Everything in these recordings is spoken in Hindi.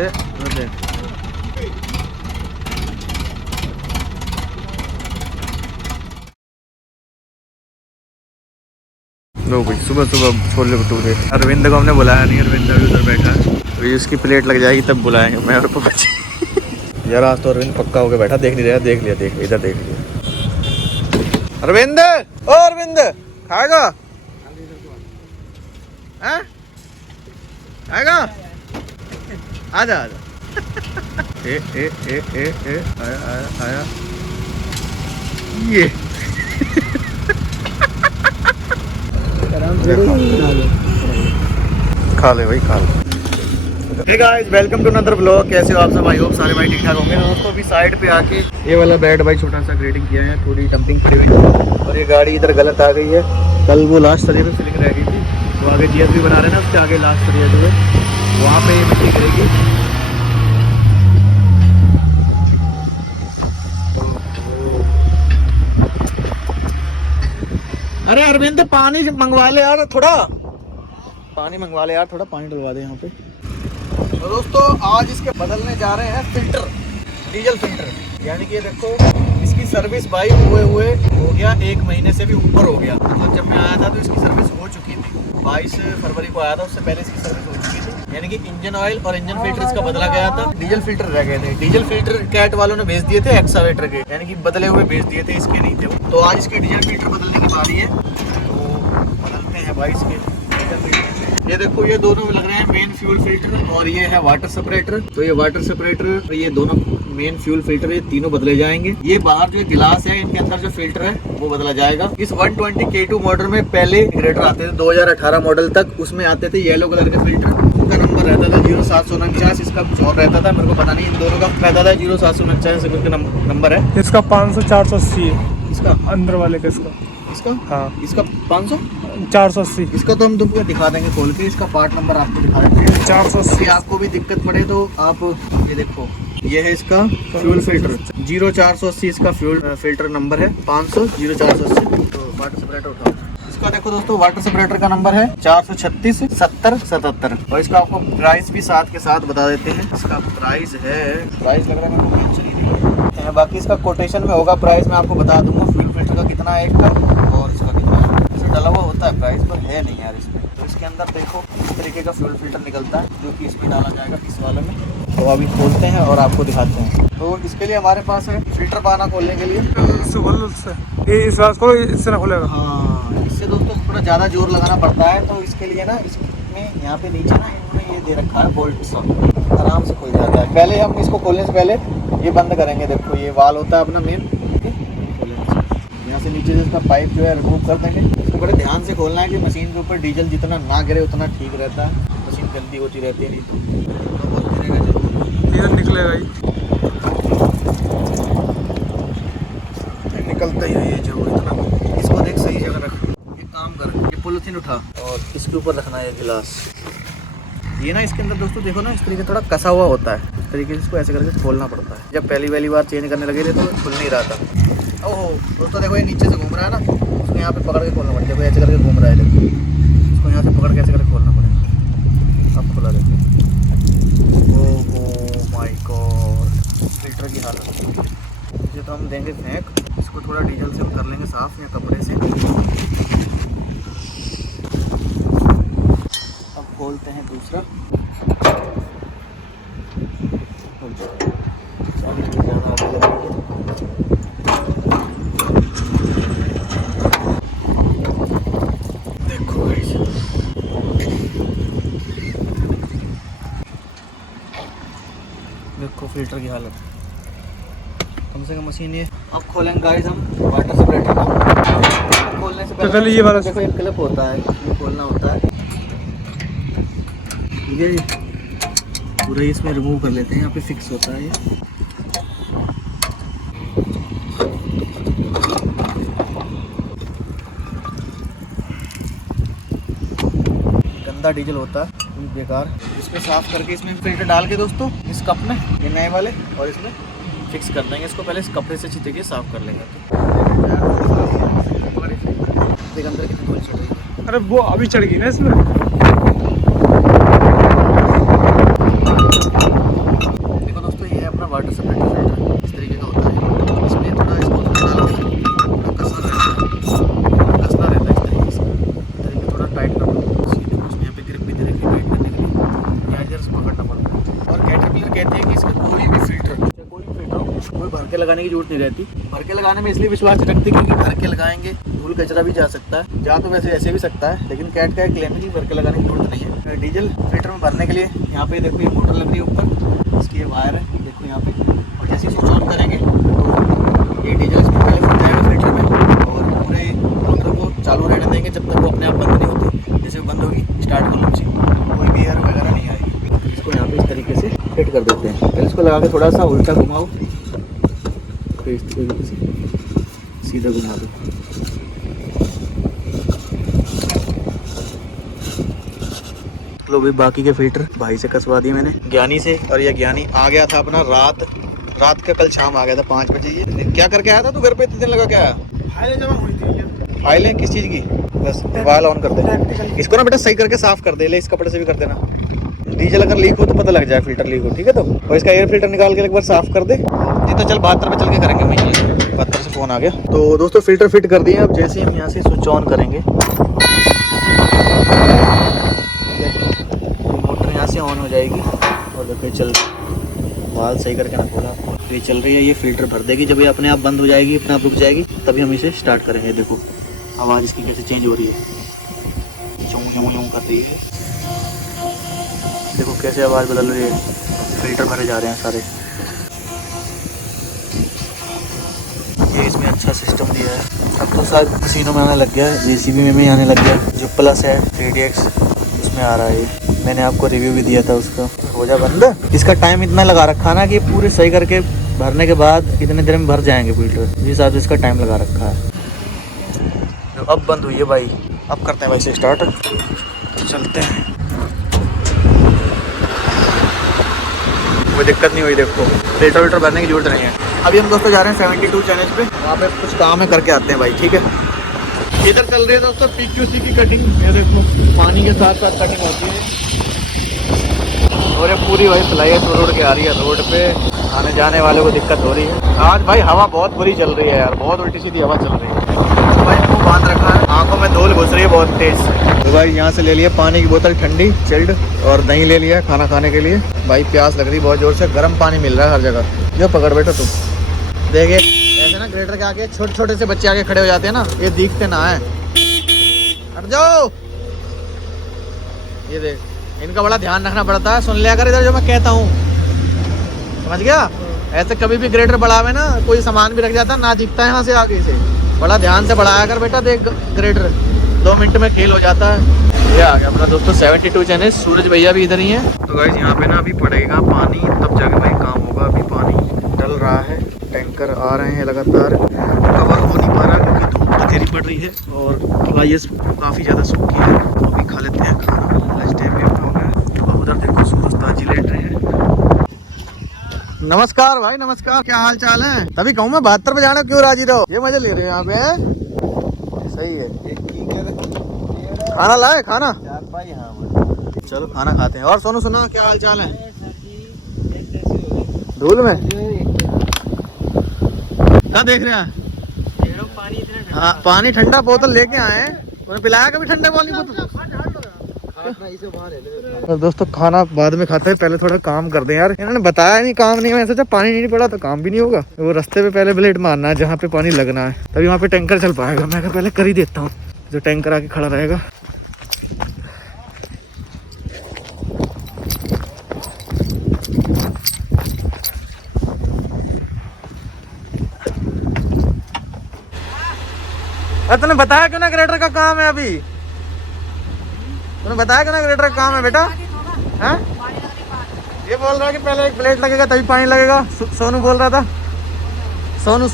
वो देख। लो भाई सुबह सुबह छोले भटूरे। अरविंद को हमने बुलाया नहीं, अरविंद अभी उधर बैठा है। अभी उसकी प्लेट लग जाएगी तब बुलाएंगे मैं और पापा जी। यार आज तो अरविंद पक्का होकर बैठा, देख नहीं रहा, देख लिया इधर देख लिया। अरविंद, ओ अरविंद खाएगा? हैं? आएगा? आजा आजा। आया आया आया ये। खा ले भाई, खा ले। Hey guys, welcome to another blog. कैसे हो आप सब? आई होप सारे भाई ठीक ठाक होंगे। दोस्तों अभी साइड पे आके ये वाला बेड भाई छोटा सा ग्रेडिंग किया है, थोड़ी डंपिंग पड़ी हुई है और ये गाड़ी इधर गलत आ गई है। कल वो लास्ट सरिया पे फिलिंग रह गई थी, तो आगे जीएसबी बना रहे हैं ना, उसके आगे लास्ट सरिया जो है वहाँ पे ये मिट्टी गिरेगी। अरे अरविंद पानी मंगवा ले यार, थोड़ा पानी मंगवा ले यार, थोड़ा पानी डलवा दे यहाँ पे। तो दोस्तों आज इसके बदलने जा रहे हैं फिल्टर, डीजल फिल्टर। यानी कि देखो इसकी सर्विस भाई हुए हो गया 1 महीने से भी ऊपर हो गया। मतलब जब मैं आया था तो इसकी सर्विस हो चुकी थी, 22 फरवरी को आया था, उससे पहले इसकी सर्विस हो चुकी थी। यानी कि इंजन ऑयल और इंजन फिल्टर इसका बदला गया था, डीजल फिल्टर रह गए थे। डीजल फिल्टर कैट वालों ने भेज दिए थे एक्सावेटर के, यानी कि बदले हुए भेज दिए थे, इसके नहीं थे। तो आज इसके डीजल फिल्टर बदलने की बारी है, तो बदलते हैं भाई इसके डीजल फिल्टर। ये देखो ये दोनों लग रहे हैं मेन फ्यूल फिल्टर और ये है वाटर सेपरेटर। तो ये वाटर सेपरेटर, ये दोनों मेन फ्यूल फिल्टर, ये तीनों बदले जाएंगे। ये बाहर जो गिलास है इनके अंदर जो फिल्टर है वो बदला जाएगा। इस 120 K2 मॉडल में पहले इंटीग्रेटर आते थे 2018 मॉडल तक, उसमें आते थे येलो कलर के फिल्टर। उनका नंबर रहता था 0749, इसका कुछ और रहता था, मेरे को पता नहीं। इन दोनों का रहता था 0749 इनका नंबर है। इसका 500 480 है इसका अंदर वाले का। इसका हाँ इसका 500 480। इसका तो हम तुमको दिखा देंगे खोल के, इसका पार्ट नंबर आपको दिखा देंगे। 480। आपको भी दिक्कत पड़े तो आप ये देखो, ये है इसका फ्यूल फिल्टर 0480, इसका फ्यूल फिल्टर नंबर है 500 0480। तो वाटर सेपरेटर उठाओ। इसका देखो दोस्तों वाटर सेपरेटर का नंबर है 436 70 77 और इसका आपको प्राइस भी साथ के साथ बता देते हैं। इसका प्राइस लग रहा है मेरे को मेंशन ही नहीं है, बाकी इसका कोटेशन में होगा। प्राइस मैं आपको बता दूंगा फ्यूल फिल्टर का कितना है एक का और इसका कितना है। इसमें डला हुआ होता है प्राइस, पर है नहीं यार इसमें। तो इसके अंदर देखो इस तरीके का फ्यूल फिल्टर निकलता है, जो कि इसमें डाला जाएगा इस वाले में। तो अभी खोलते हैं और आपको दिखाते हैं। तो इसके लिए हमारे पास है फिल्टर पाना खोलने के लिए। इस बात को इससे ना खोलेगा। हाँ इससे दोस्तों थोड़ा ज़्यादा जोर लगाना पड़ता है, तो इसके लिए ना इसमें यहाँ पे नीचे ना इन्होंने ये दे रखा है बोल्ट सा, आराम से खुल जाता है। पहले हम इसको खोलने से पहले ये बंद करेंगे। देखो ये वाल होता है अपना मेन, यहाँ से नीचे से इसका पाइप जो है रिमूव कर देंगे। इसको बड़े ध्यान से खोलना है कि मशीन के ऊपर डीजल जितना ना गिरे उतना ठीक रहता है। मशीन गंदी होती रहती है, नहीं तो बहुत गिरेगा जरूर, डीजल निकलेगा ही, निकलता ही है ये जरूर इतना। इसको देख सही जगह रख, एक काम कर, ये पॉलिथीन उठा और इसके ऊपर रखना है गिलास। ये ना इसके अंदर दोस्तों देखो ना इस तरीके थोड़ा कसा हुआ होता है, इस तरीके से इसको ऐसे करके खोलना पड़ता है। जब पहली बार चेंज करने लगे थे तो खुल नहीं रहा था। ओहो दोस्तों देखो ये नीचे से घूम रहा है ना, उसको यहाँ पे पकड़ के खोलना पड़ता है। देखो ऐसे करके घूम रहा है, देखो इसको यहाँ से पकड़ के ऐसे करके खोलना पड़ेगा। अब खुला देखो। ओह माय गॉड, फिल्टर की हालत। इसे तो हम देंगे फेंक, इसको थोड़ा डीजल से हम कर लेंगे साफ़ या कपड़े से। अब खोलते हैं दूसरा। देखो देखो फिल्टर की हालत, कम से कम मशीन ये। अब खोलेंगे गाइस हम वाटर सेपरेटर का। खोलने से पहले तो ये वाला देखो एक क्लिप होता है, ये खोलना होता है, ठीक है। पूरा इसमें रिमूव कर लेते हैं, यहाँ पे फिक्स होता है ये। गंदा डीजल होता है बेकार। इसको साफ करके इसमें फिल्टर डाल के दोस्तों इस कप में, ये नए वाले, और इसमें फिक्स कर देंगे। इसको पहले इस कपड़े से अच्छी तरीके साफ कर लेंगे। देख अंदर कितनी धूल चढ़ रही है। अरे वो अभी चढ़ गई ना इसमें। लगाने की जरूरत नहीं रहती। भर के लगाने में इसलिए विश्वास रखते क्योंकि भर के लगाएंगे धूल कचरा भी जा सकता है, जा तो वैसे ऐसे भी सकता है, लेकिन कैट का क्लेम है कि भर के लगाने की जरूरत नहीं है। डीजल फिल्टर में भरने के लिए यहाँ पे देखो ये मोटर लग रही है ऊपर, इसकी ये वायर है देखो यहाँ पे, और जैसे ही स्विच ऑन करेंगे तो ये डीजल इसमें पहले फुल जाएगा फिल्टर में, और पूरे मोटर को चालू रहने देंगे जब तक वो अपने आप बंद नहीं होती। जैसे बंद होगी स्टार्ट कर लो मशीन, कोई भी एयर वगैरह नहीं आएगी। इसको यहाँ पे इस तरीके से फिट कर देते हैं। पहले इसको लगा के थोड़ा सा उल्टा घुमाओ, फिर इस तरीके से सीधा घुमा दो। लो भाई बाकी के फिल्टर भाई से कसवा दिए मैंने, ज्ञानी से। और ये ज्ञानी आ गया था अपना रात का, कल शाम आ गया था 5 बजे। ये क्या करके आया था तू घर पे, इतने दिन लगा क्या? फाइलें जमा हुई थी। फाइलें किस चीज़ की? बस मोबाइल ऑन कर दे इसको ना बेटा, सही करके साफ कर दे, ले इस कपड़े से भी कर देना। डीजल अगर लीक हो तो पता लग जाए फिल्टर लीक हो, ठीक है। तो और इसका एयर फिल्टर निकाल के एक बार साफ कर दे। नहीं तो चल 72 पे चल के करेंगे, वहीं 72 से फ़ोन आ गया। तो दोस्तों फिल्टर फिट कर दिए। अब जैसे हम यहाँ से स्विच ऑन करेंगे मोटर यहाँ से ऑन हो जाएगी, और देखो चल वाल सही करके ना खोला, ये चल रही है, ये फिल्टर भर देगी। जब ये अपने आप बंद हो जाएगी, अपने आप रुक जाएगी, तभी हम इसे स्टार्ट करेंगे। देखो आवाज़ इसकी कैसे चेंज हो रही है, चूं चूं चूं कर रही है। देखो कैसे आवाज़ बदल रही है, फिल्टर भरे जा रहे हैं सारे। ये इसमें अच्छा सिस्टम दिया है। अब तो शायद मशीनों में आने लग गया है, जेसीबी में भी आने लग गया है। जो प्लस है 3DX उसमें आ रहा है। ये मैंने आपको रिव्यू भी दिया था उसका। हो जा बंद। इसका टाइम इतना लगा रखा ना कि पूरे सही करके भरने के बाद इतने देर में भर जाएंगे फिल्टर, जिस हिसाब से इसका टाइम लगा रखा है। तो अब बंद हुई है भाई, अब करते हैं भाई से स्टार्ट, चलते हैं। कोई दिक्कत नहीं हुई, देखो फिल्टर विल्टर भरने की जरूरत नहीं है। अभी हम दोस्तों जा रहे हैं 72 चैनल पे, वहाँ पे कुछ काम है करके आते हैं भाई, ठीक है। इधर चल रही है दोस्तों PQC की कटिंग, ये देखो पानी के साथ साथ कटिंग होती है। और ये पूरी भाई फ्लाई तो रोड के आ रही है, रोड पे आने जाने वाले को दिक्कत हो रही है। आज भाई हवा बहुत बुरी चल रही है यार, बहुत उल्टी सीधी हवा चल रही है। तो भाई मुँह बांध रखा है, आंखों में धूल घुस रही है बहुत तेज। तो भाई यहाँ से ले लिया पानी की बोतल ठंडी चिल्ड, और दही ले लिया खाना खाने के लिए। भाई प्यास लग रही बहुत जोर से, गर्म पानी मिल रहा है हर जगह। जो पकड़ बैठो तुम, देखिए ऐसे ना ग्रेटर के आगे छोटे छोटे से बच्चे आगे खड़े हो जाते हैं ना, ये दिखते ना है। हट जाओ, ये देख इनका बड़ा ध्यान रखना पड़ता है। सुन लिया कर इधर जो मैं कहता हूँ, समझ गया। ऐसे कभी भी ग्रेटर बढ़ावे ना, कोई सामान भी रख जाता ना, दिखता है यहाँ से आगे से। बड़ा ध्यान से बढ़ाया कर बेटा, देख ग्रेटर 2 मिनट में खेल हो जाता है। ये आ गया अपना दोस्तों 72 चैनल, सूरज भैया भी इधर ही है। तो गाइस यहाँ पे ना अभी पड़ेगा पानी, तब जाके भाई काम होगा। अभी पानी डल रहा है, टैंकर आ रहे हैं लगातार, कवर हो नहीं पा रहा क्योंकि धूप बथेरी पड़ रही है और फ्लाइस काफ़ी ज़्यादा सूखी है। अभी खा लेते हैं खाना, लंच टाइम भी हो गया। और उधर देखो सूरज ताजी लेट रहे हैं। नमस्कार भाई नमस्कार, क्या हाल चाल है? तभी कहूँ मैं 72 पे जाना क्यों राजी रहो, ये मजे ले रहे हो यहाँ पे। सही है, खाना लाए खाना भाई। हाँ चलो खाना खाते हैं। और सोनू सुना क्या हाल चाल है? धूल में क्या देख रहे हैं? हाँ पानी ठंडा बोतल लेके आए, उन्हें पिलाया कभी ठंडे वाली बोतल? और दोस्तों खाना बाद में खाते हैं, पहले थोड़ा काम कर दें यार। इन्होंने बताया नहीं काम नहीं है, ऐसा जब पानी नहीं पड़ा तो काम भी नहीं होगा। वो रास्ते पे पहले ब्लेड मारना है जहाँ पे पानी लगना है, तभी वहाँ पे टैंकर चल पाएगा। मैं पहले कर ही देता हूँ, जो टैंकर आके खड़ा रहेगा। तूने बताया क्यों ना ग्रेटर का काम है? अभी तूने बताया क्यों ना ग्रेटर का काम है बेटा? हैं? ये बोल रहा है कि पहले एक प्लेट लगेगा तभी पानी लगेगा। सोनू बोल रहा था, सोनू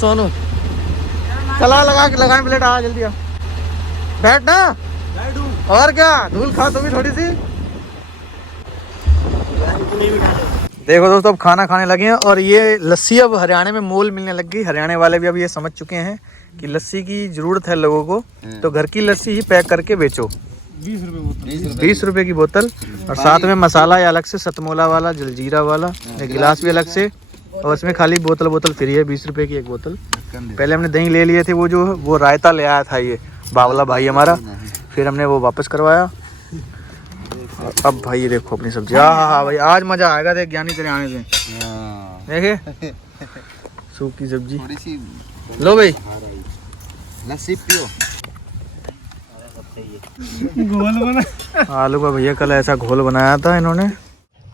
चला लगाए प्लेट। आ जल्दी आ, बैठ ना। और क्या धूल खा तू भी थोड़ी सी। देखो दोस्तों अब खाना खाने लगे हैं, और ये लस्सी अब हरियाणा में मोल मिलने लग गई। हरियाणा वाले भी अब ये समझ चुके हैं कि लस्सी की जरूरत है लोगों को, तो घर की लस्सी ही पैक करके बेचो। 20 रुपए की बोतल, और साथ में मसाला या अलग से, सतमोला वाला, जलजीरा वाला, गिलास भी अलग से, और इसमें खाली बोतल फ्री है, 20 रुपए की एक बोतल। पहले हमने दही ले लिए थे, वो रायता ले आया था ये बावला भाई हमारा, फिर हमने वो वापस करवाया। अब भाई ये देखो अपनी सब्जी। हाँ भाई आज मजा आएगा, देख ज्ञानी तेरे आने से। देखे सूखी सब्जी। थोड़ी सी लो भाई लस्सी पियो। घोल बना। आलू का भैया कल ऐसा घोल बनाया था इन्होंने,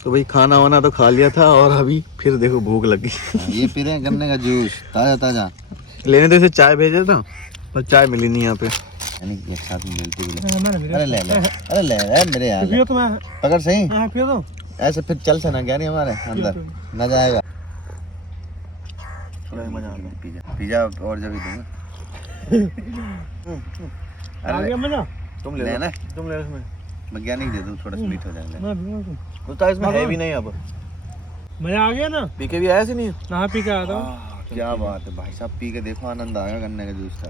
तो भाई खाना वाना तो खा लिया था और अभी फिर देखो भूख लगी। ये पी रहे हैं गन्ने का जूस ताजा ताजा। लेने तो इसे चाय भेजा था पर चाय मिली नहीं यहाँ पे। यानी कि एक साथ में मिलती भी। अरे ले मेरे यार पियो तो मैं। पकड़ सही। हाँ पियो तो। ऐसे फिर चल से ना क्या नहीं हमारे अंदर न जाएगा। थोड़ा मजा आ गया। पिज्जा और जब दूंगा। आ गया मजा। तुम ले लेना लो, तुम ले लो इसमें। वैज्ञानिक दे दो थोड़ा स्वीट हो जाएगा। मैं पीऊंगा तो। उतना इसमें है भी नहीं अब। मजा आ गया ना। पी के भी आया से नहीं। नहा पी के आया था। क्या बात है भाई साहब, पी के देखो आनंद आएगा गन्ने का जूस का।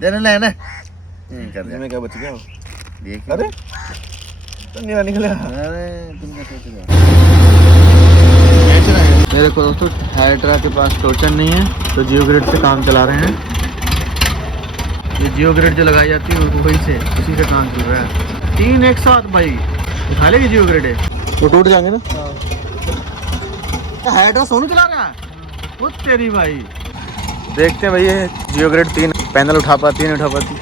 देना लेना कर दे। इसमें क्या बच गया? देख अरे तो नहीं निकला। अरे तुम क्या सोच रहे हो? मेरे को दोस्तों हाइड्रा के पास टोचन नहीं है तो जियो ग्रिड से काम चला रहे हैं। ये जियो ग्रिड जो लगाई जाती है वही से उसी से काम चल रहा है। 3 एक साथ भाई उठा लेगी जियो ग्रिड है वो टूट जाएंगे ना। हाइड्रा सोनू चला रहा है वो तेरी भाई। देखते हैं भाई ये जियो ग्रिड 3 पैनल उठा पाती है नहीं उठा पाती।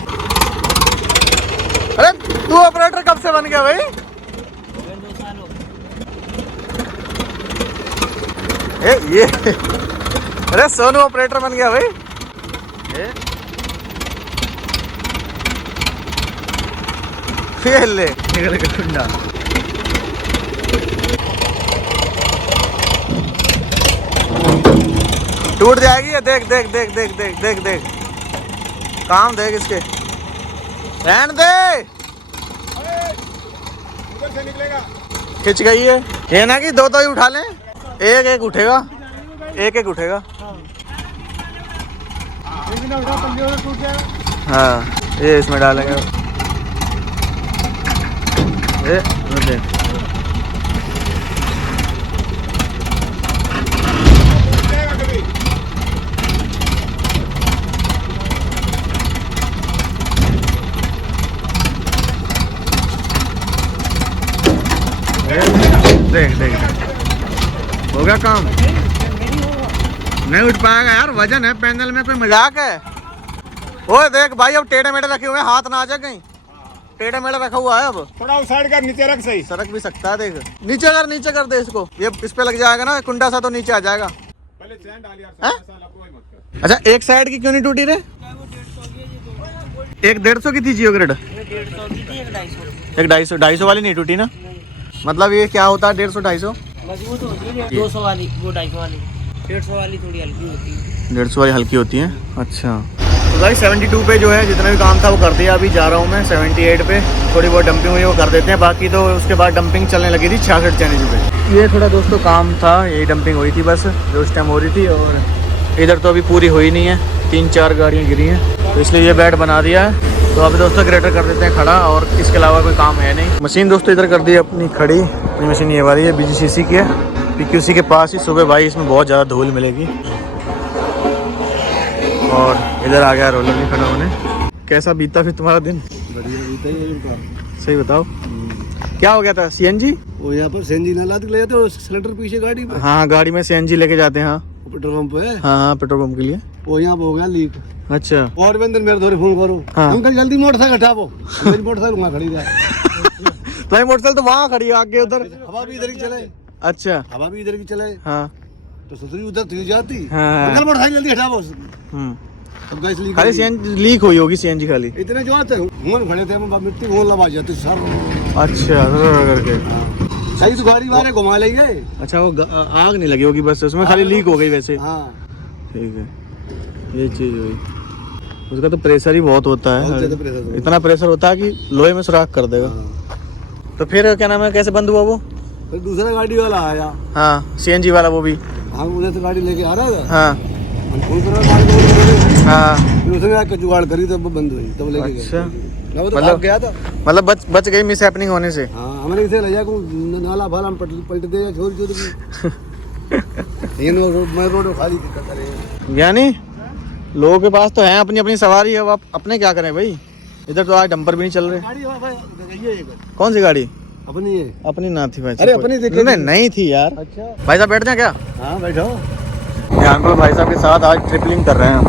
अरे तू ऑपरेटर कब से बन गया भाई? ये अरे सोनू ऑपरेटर बन गया भाई। ये ले निकल के कुंडा। टूट जाएगी ये। देख देख देख देख देख देख देख काम देख इसके। रहने दे से निकलेगा। खिंच गई है। ये ना कि दो ही उठा लें। एक एक उठेगा एक एक उठेगा। लेकिन उठा पंजे में टूट जाएगा। हाँ ये इसमें डालेंगे। ये देख देख देख हो गया काम। नहीं उठ पाएगा यार, वजन है पैनल में, कोई मजाक है? ओए देख भाई अब टेढ़े मेढ़े रखे हुए हैं, हाथ ना आ जाए कहीं। टेढ़े मेढ़े रखा हुआ है। अब थोड़ा उस साइड कर, नीचे रख सही। सरक भी सकता है। देख नीचे कर दे इसको। ये इस पे लग जाएगा ना कुंडा सा तो नीचे आ जाएगा। पहले चैन डाल यार, हैं? साला कोई मत कर। अच्छा एक साइड की क्यों नहीं टूटी रे? एक 150 की थी जियो ग्रिड। एक 250 वाली नहीं टूटी ना? मतलब ये क्या होता है 150 250? मजबूत होती है 200 वाली, वो 250 वाली। 150 वाली थोड़ी हल्की होती है। 150 वाली हल्की होती है। अच्छा तो भाई 72 पे जो है जितना भी काम था वो कर दिया। अभी जा रहा हूँ मैं 78 पे। थोड़ी बहुत डंपिंग हुई वो कर देते हैं, बाकी तो उसके बाद डंपिंग चलने लगी थी 66 चैनल पे। ये थोड़ा दोस्तों काम था, यही डंपिंग हुई थी बस जो उस टाइम हो रही थी। और इधर तो अभी पूरी हुई नहीं है, 3-4 गाड़ियाँ गिरी हैं तो इसलिए ये बेड बना दिया है। तो अभी दोस्तों ग्रेटर कर देते हैं खड़ा, और इसके अलावा कोई काम है नहीं। मशीन दोस्तों इधर कर दी है अपनी खड़ी। अपनी मशीन ये वाली है, BGCC की है, PQC के पास ही। सुबह भाई इसमें बहुत ज़्यादा धूल मिलेगी। और इधर आ गया रोलर भी खड़ा होने। कैसा बीता फिर तुम्हारा दिन? बढ़िया बीता ही है। सही बताओ क्या हो गया था? CNG वो यहाँ पर सीएनजी ना लाद के ले जाते हो, सिलेंडर पीछे गाड़ी में। हाँ गाड़ी में CNG लेके जाते हैं। हाँ पेट्रोल पंप है। हाँ पेट्रोल पंप के लिए। वो यहाँ पे हो गया लीक। अच्छा और बंदर मेरे थोड़ी फोन करो। हाँ। अंकल जल्दी मोटरसाइकिल हटाओ। मेरी मोटरसाइकिल वहाँ खड़ी है। तुम्हारी मोटरसाइकिल तो वहाँ खड़ी है आगे उधर। हवा भी इधर की चले। अच्छा हवा भी इधर की चले हाँ तो सुधरी उधर थी जाती। हाँ। अंकल मोटरसाइकिल जल्दी हटाओ। हम्म अब गैस लीक खाली CNG लीक हुई होगी CNG खाली। इतने जो आते घूम खड़े थे, हम मिट्टी घूम लगा जाते सर। अच्छा करके सही तो गाड़ी वाले घुमा ले गए। अच्छा वो आग नहीं लगी होगी बस, उसमें खाली लीक हो गई वैसे। हाँ ठीक है ये चीज़ हुई। उसका तो प्रेशर ही बहुत होता है। बहुत ज्यादा प्रेशर होता है। इतना प्रेशर होता है कि लोहे में सुराख कर देगा। तो फिर क्या नाम है, कैसे बंद हुआ वो? फिर दूसरा गाड़ी वाला आया। हाँ CNG वाला वो भी। हम उधर से गाड़ी लेके आ रहा था। हाँ हम फोन करा गाड़ी को, हाँ फिर उसने आके जुगाड़ करी तब वो बंद हुई, तब लेके गए। अच्छा ना वो तो मतलब- भाग गया था। मतलब बच गई मिस हैपनिंग होने से। हाँ हमने इसे ले जाको नाला भाला में पलट देगा छोड़ छोड़ के। ये मैं रोड खाली करता रहे। यानी लोगों के पास तो है अपनी अपनी सवारी है, अब आप अपने क्या करें भाई। इधर तो आज डंपर भी नहीं चल रहे। गाड़ी वहाँ भाई ये कौन सी गाड़ी? अपनी है। अपनी ना थी भाई। अरे अपनी देखी नहीं थी यार। अच्छा भाई साहब बैठ जाए क्या? हाँ बैठो। ध्यानपाल भाई साहब के साथ आज ट्रिपलिंग कर रहे हैं हम।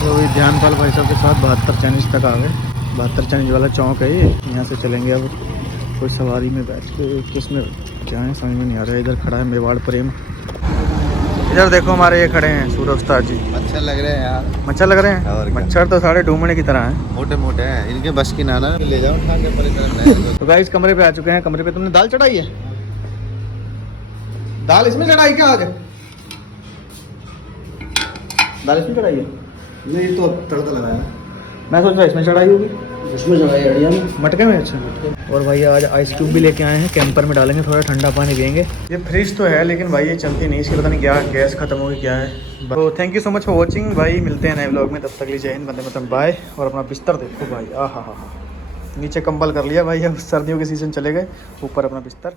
तो अभी ध्यानपाल भाई साहब के साथ 72 चैनिज तक आ गए। 72 चैनिज वाला चौक है ये, यहाँ से चलेंगे अब कोई सवारी में बैठ के, किस में जाएँ समझ में नहीं आ रहा है। इधर खड़ा है मेवाड़ प्रेम, इधर देखो हमारे ये खड़े हैं सूरज उस्ताद जी। अच्छा लग रहे हैं यार, मच्छर लग रहे हैं। और क्या। मच्छर तो साढ़े ढूंढने की तरह हैं। मोटे मोटे हैं, इनके बस की नाना ले जाओ उठा के परे। तो गाइस कमरे पे आ चुके हैं। कमरे पे तुमने दाल चढ़ाई है? दाल इसमें चढ़ाई क्या आज? दाल इसमें चढ़ाई है? नहीं तो तड़का लगाया, मैं सोच रहा इसमें चढ़ाई होगी, उसमें चढ़ाई अड़िया में, मटके में। अच्छा। और भाई आज आइस क्यूब भी लेके आए हैं, कैंपर में डालेंगे, थोड़ा ठंडा पानी पियेंगे। ये फ्रिज तो है लेकिन भाई ये चलती नहीं, इसकी पता नहीं क्या गैस खत्म होगी क्या है। तो thank you so much for watching भाई, मिलते हैं नए ब्लॉग में, तब तक लिए जय हिंद, वंदे मातरम, बाय। और अपना बिस्तर देखो भाई, नीचे कंबल कर लिया भाई, अब सर्दियों के सीजन चले गए, ऊपर अपना बिस्तर।